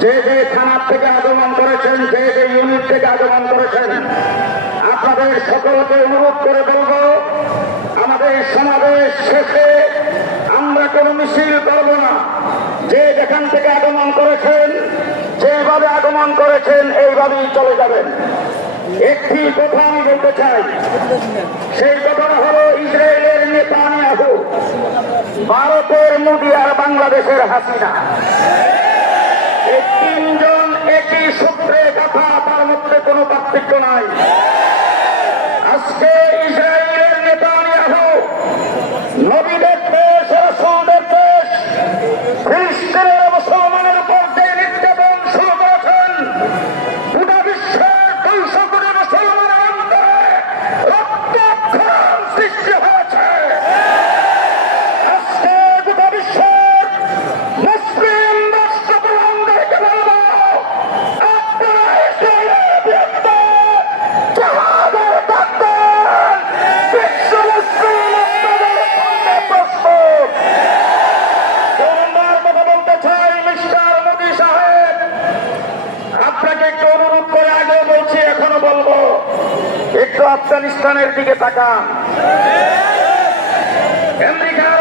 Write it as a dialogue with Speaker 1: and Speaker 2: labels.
Speaker 1: যে যে থানার থেকে আগমন করেছেন, যে যে ইউনিট থেকে আগমন করেছেন, আপনাদের সকলকে অনুরোধ করে বলব, আমাদের সমাবেশ শেষে আমরা কোনো মিছিল করব না। যে যেখান থেকে আগমন করেছেন, যেভাবে আগমন করেছেন, এইভাবেই চলে যাবেন। একটি কথা আমি বলতে চাই। সেই কথাটা হলো ইসরায়েলের নেতানিয়াহু, ভারতের মোদী আর বাংলাদেশের হাসিনা। আফগানিস্তানের দিকে তাকান। আমেরিকা